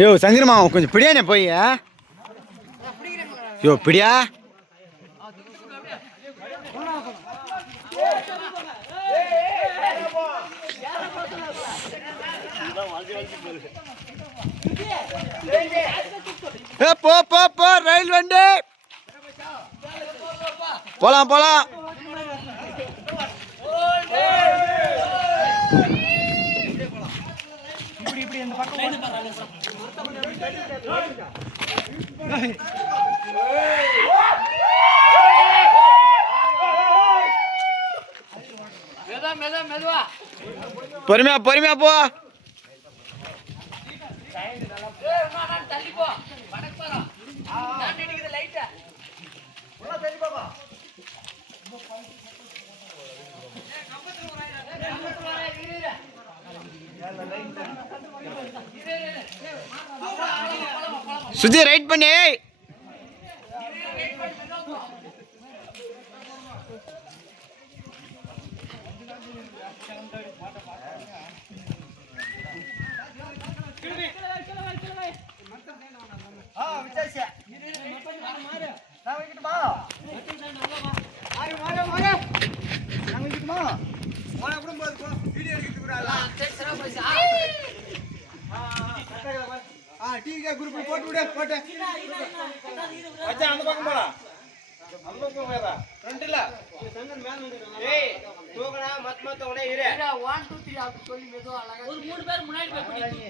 யோ சங்கரமா கொஞ்சம் பிடியானே போய் யோ பிடியா போ போ போ ரயில் வண்டி போலாம் போலாம் பொறுமையா பொறுமையா போ சுஜி ரைட் பண்ணி டிவி குரூப் போட்டு விடு போட்டு அந்த பக்கம் போலாம் அந்த பக்கம் வேற ரெண்டு இல்ல சங்கன் மேல வந்து ஏய் தூக்குடா மத்த உடனே இரு 1 2 3 அப்படி சொல்லி மெது அழகா ஒரு மூணு பேர் முன்னாடி போய்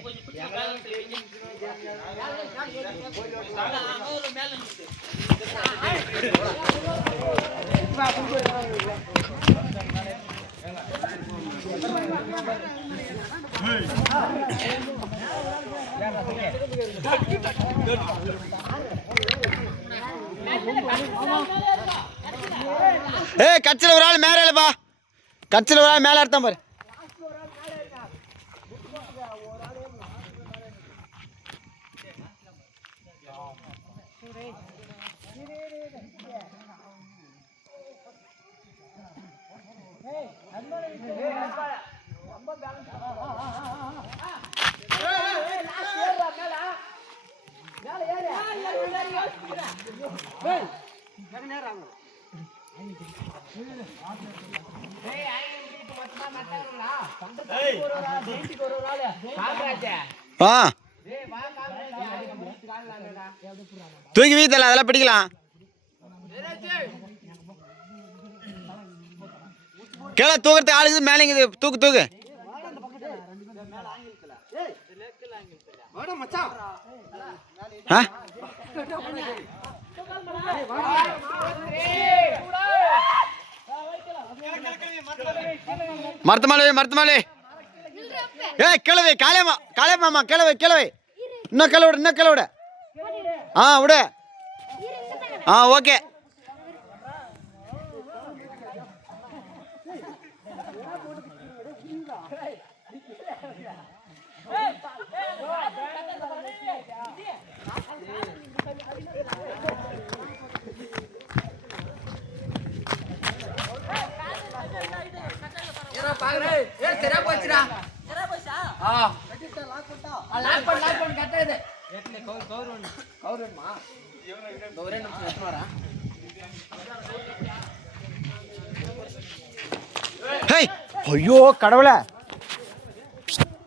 கொஞ்சம் பிடிச்சு பேலன்ஸ் அங்க ஒரு மேல நின்னு ஏய் கட்சில ஒரு ஆள் மேல இல்லப்பா கட்சில ஒரு ஆள் மேல அர்த்தம் பாரு தூக்கி வீத்தல அதெல்லாம் பிடிக்கலாம் கீழே தூக்குறது ஆளுக்கு மேலேங்குது தூக்கு தூக்கு மருத்துவமனை மருத்துவமனை ஏய் கிளவை காலையம்மா காலையம்மா கிளவை கிளவை இன்னும் கிளை விட இன்னும் கிளை விட விட ஓகே ஐயோ கடவுளே